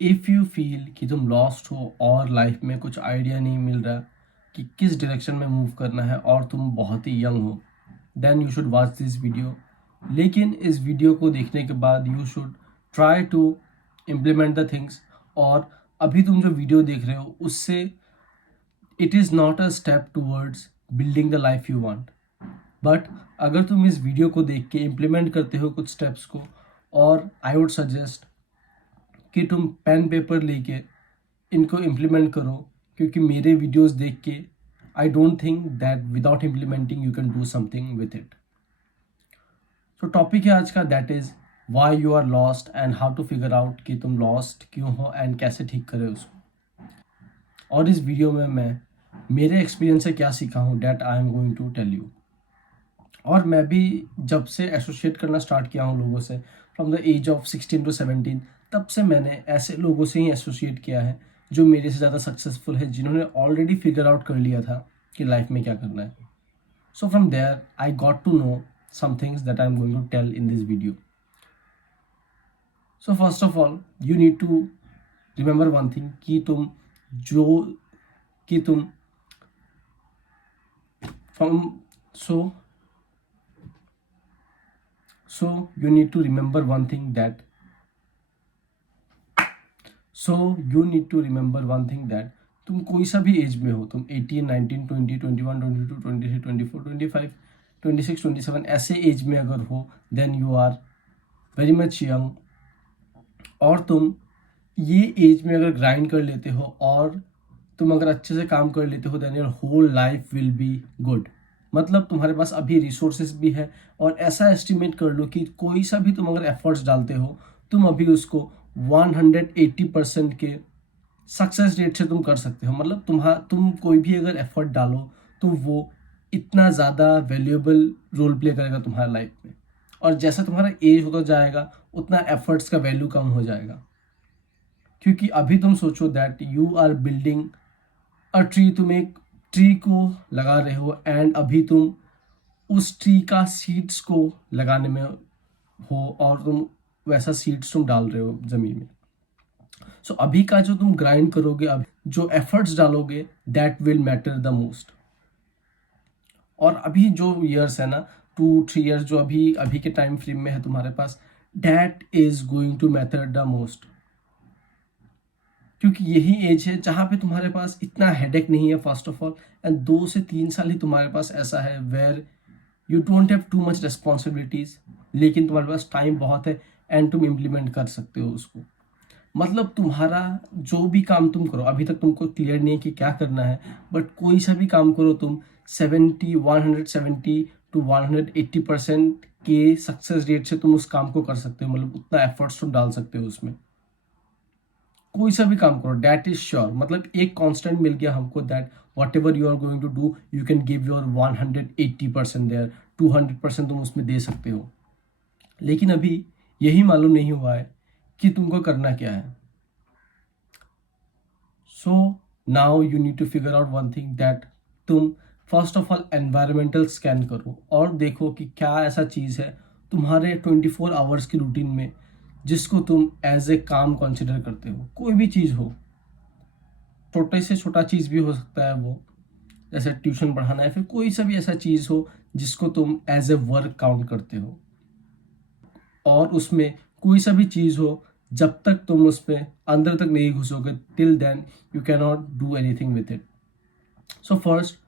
If you feel कि तुम lost हो और लाइफ में कुछ आइडिया नहीं मिल रहा कि किस डायरेक्शन में मूव करना है और तुम बहुत ही यंग हो, then you should watch this video. लेकिन इस वीडियो को देखने के बाद you should try to implement the things. और अभी तुम जो वीडियो देख रहे हो उससे it is not a step towards building the life you want, but अगर तुम इस वीडियो को देख के इम्प्लीमेंट करते हो कुछ स्टेप्स को, और आई वुड सजेस्ट कि तुम पेन पेपर लेके इनको इम्प्लीमेंट करो, क्योंकि मेरे वीडियोस देख के I don't think that without implementing you can do something with it. तो टॉपिक है आज का, that is why you are lost and how to figure out कि तुम लॉस्ट क्यों हो एंड कैसे ठीक करें उसको। और इस वीडियो में मैं मेरे एक्सपीरियंस से क्या सीखा हूँ that I am going to tell you. और मैं भी जब से एसोसिएट करना स्टार्ट किया हूँ लोगों से, from the age of 16 to 17, तब से मैंने ऐसे लोगों से ही एसोसिएट किया है जो मेरे से ज़्यादा सक्सेसफुल है, जिन्होंने ऑलरेडी फिगर आउट कर लिया था कि लाइफ में क्या करना है। So from there I got to know some things that I'm going to tell in this video. So first of all, you need to remember one thing कि तुम जो कि तुम from so so you need to remember one thing that तुम कोई सा भी as में हो, तुम 18, 19, 20, 21, 22, 23, 24, 25, 26, 27 ऐसे एज में अगर हो, then you are very much young. और तुम ये एज में अगर ग्राइंड कर लेते हो और तुम अगर अच्छे से काम कर लेते हो, then your whole life will be good. मतलब तुम्हारे पास अभी रिसोर्सेज भी है, और ऐसा एस्टिमेट कर लो कि कोई सा भी तुम अगर एफर्ट्स डालते हो, तुम अभी उसको 180% के सक्सेस रेट से तुम कर सकते हो। मतलब तुम कोई भी अगर एफर्ट डालो तो वो इतना ज़्यादा वैल्यूएबल रोल प्ले करेगा तुम्हारे लाइफ में। और जैसा तुम्हारा एज होता जाएगा उतना एफर्ट्स का वैल्यू कम हो जाएगा, क्योंकि अभी तुम सोचो that you are building a tree, तुम एक ट्री को लगा रहे हो एंड अभी तुम उस ट्री का सीड्स को लगाने में हो, और तुम वैसा सीड्स तुम डाल रहे हो ज़मीन में। सो अभी का जो तुम ग्राइंड करोगे, अब जो एफर्ट्स डालोगे, that will matter the most. और अभी जो ईयर्स है ना, 2-3 ईयर्स जो अभी अभी के टाइम फ्रेम में है तुम्हारे पास, that is going to matter the most, क्योंकि यही एज है जहाँ पे तुम्हारे पास इतना हेडेक नहीं है फर्स्ट ऑफ ऑल, एंड 2 से 3 साल ही तुम्हारे पास ऐसा है where you don't have too much responsibilities, लेकिन तुम्हारे पास टाइम बहुत है एंड तुम इम्प्लीमेंट कर सकते हो उसको। मतलब तुम्हारा जो भी काम तुम करो, अभी तक तुमको क्लियर नहीं है कि क्या करना है, बट कोई सा भी काम करो तुम 170 to 180% के सक्सेस रेट से तुम उस काम को कर सकते हो। मतलब उतना एफर्ट्स तुम डाल सकते हो उसमें, कोई सा भी काम करो, दैट इज श्योर। मतलब एक कांस्टेंट मिल गया हमको that whatever you are going to do you can give your 180% there, 200% तुम उसमें दे सकते हो। लेकिन अभी यही मालूम नहीं हुआ है कि तुमको करना क्या है। So now you need to figure out one thing that तुम first of all environmental scan करो और देखो कि क्या ऐसा चीज़ है तुम्हारे 24 आवर्स की रूटीन में जिसको तुम एज ए काम कंसिडर करते हो। कोई भी चीज़ हो, छोटे से छोटा चीज़ भी हो सकता है वो, जैसे ट्यूशन पढ़ाना है, फिर कोई सा भी ऐसा चीज़ हो जिसको तुम एज ए वर्क काउंट करते हो। और उसमें कोई सा भी चीज़ हो, जब तक तुम उसमें अंदर तक नहीं घुसोगे, till then you can not do anything with it. So first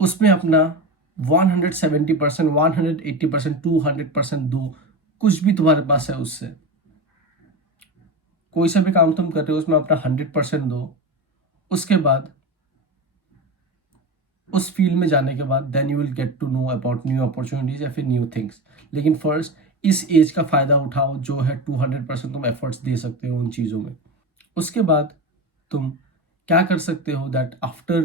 उसमें अपना 170%, 180%, 200% दो, कुछ भी तुम्हारे पास है उससे। कोई सा भी काम तुम कर रहे हो उसमें अपना 100% दो। उसके बाद उस फील्ड में जाने के बाद then you will get to know about new opportunities या फिर न्यू थिंग्स। लेकिन फर्स्ट इस एज का फ़ायदा उठाओ जो है 200% तुम एफर्ट्स दे सकते हो उन चीज़ों में। उसके बाद तुम क्या कर सकते हो that after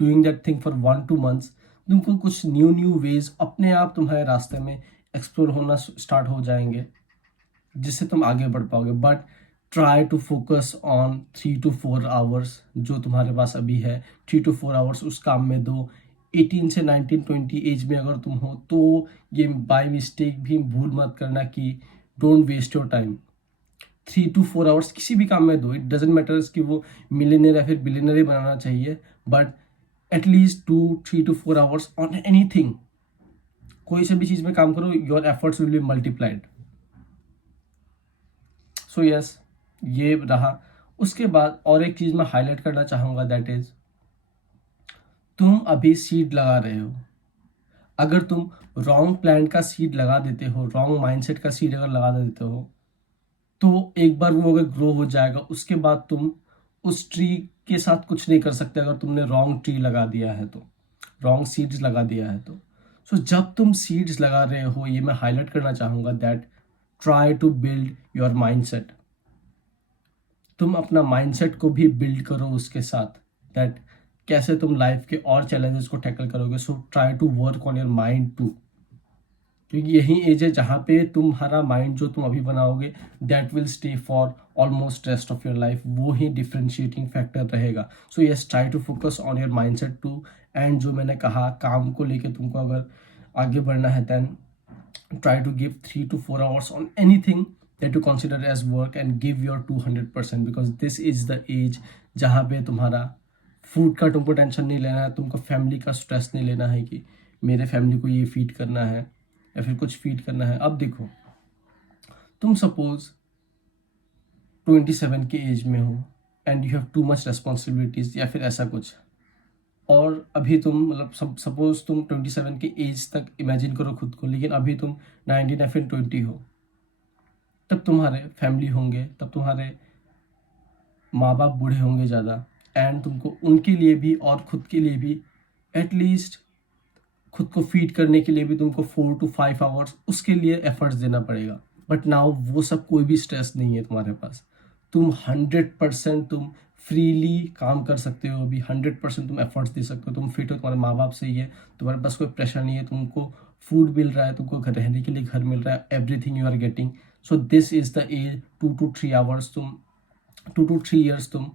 doing that thing for 1-2 months, तुमको कुछ न्यू न्यू वेज अपने आप तुम्हारे रास्ते में एक्सप्लोर होना स्टार्ट हो जाएंगे, जिससे तुम आगे बढ़ पाओगे। But try to focus on 3-4 hours जो तुम्हारे पास अभी है। 3-4 आवर्स उस काम में दो। 18 से 19-20 एज में अगर तुम हो तो ये बाय मिस्टेक भी भूल मत करना कि don't waste your time. 3 to 4 hours किसी भी काम में दो. इट डजेंट मैटर कि वो मिलियनर या फिर बिलियनर ही बनाना चाहिए, but at least 2 3 to 4 hours on anything. कोई सी भी चीज में काम करो, your efforts will be multiplied. So yes, ये रहा. उसके बाद और एक चीज मैं हाईलाइट करना चाहूंगा, दैट इज तुम अभी सीड लगा रहे हो. अगर तुम रॉन्ग प्लान का सीड लगा देते हो, रॉन्ग माइंडसेट का सीड अगर लगा देते हो, तो एक बार वो अगर ग्रो हो जाएगा, उसके बाद तुम उस ट्री के साथ कुछ नहीं कर सकते. अगर तुमने रॉन्ग ट्री लगा दिया है तो, रॉन्ग सीड्स लगा दिया है तो. सो जब तुम सीड्स लगा रहे हो, ये मैं हाईलाइट करना चाहूंगा that try to build your mindset. तुम अपना माइंडसेट को भी बिल्ड करो उसके साथ, दैट कैसे तुम लाइफ के और चैलेंजेस को टैकल करोगे. So try to work on your mind too, क्योंकि यही एज है जहाँ पे तुम्हारा माइंड जो तुम अभी बनाओगे, that will stay for almost rest of your life. वो ही डिफ्रेंशिएटिंग फैक्टर रहेगा. So yes, try to focus on your mindset too. And जो मैंने कहा, काम को लेके तुमको अगर आगे बढ़ना है, then try to give 3 to 4 hours on anything that you consider as work and give your 200%, because this is the age जहाँ पे तुम्हारा फूड का तुमको टेंशन नहीं लेना है, तुमको फैमिली का स्ट्रेस नहीं लेना है कि मेरे फैमिली को ये फीड करना है या फिर कुछ फीड करना है. अब देखो, तुम सपोज 27 के एज में हो and you have too much responsibilities या फिर ऐसा कुछ, और अभी तुम मतलब सपोज तुम 27 के एज तक इमेजिन करो खुद को, लेकिन अभी तुम 19 या फिर 20 हो. तब तुम्हारे फैमिली होंगे, तब तुम्हारे माँ बाप बूढ़े होंगे ज़्यादा, एंड तुमको उनके लिए भी और खुद के लिए भी एटलीस्ट खुद को फीड करने के लिए भी तुमको 4 to 5 आवर्स उसके लिए एफर्ट्स देना पड़ेगा. बट नाउ वो सब कोई भी स्ट्रेस नहीं है तुम्हारे पास. तुम 100% तुम फ्रीली काम कर सकते हो अभी. 100% तुम एफर्ट्स दे सकते हो. तुम फिट हो, तुम्हारे माँ बाप सही है, तुम्हारे पास कोई प्रेशर नहीं है, तुमको फूड मिल रहा है, तुमको घर रहने के लिए घर मिल रहा है, everything you are getting. So this is the age 2 to 3 hours तुम 2 to 3 years तुम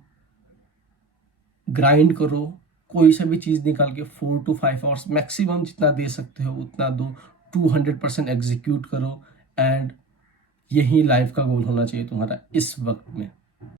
ग्राइंड करो. कोई सा भी चीज़ निकाल के 4 to 5 आवर्स मैक्सिमम जितना दे सकते हो उतना दो. 200% एग्जीक्यूट करो. एंड यही लाइफ का गोल होना चाहिए तुम्हारा इस वक्त में.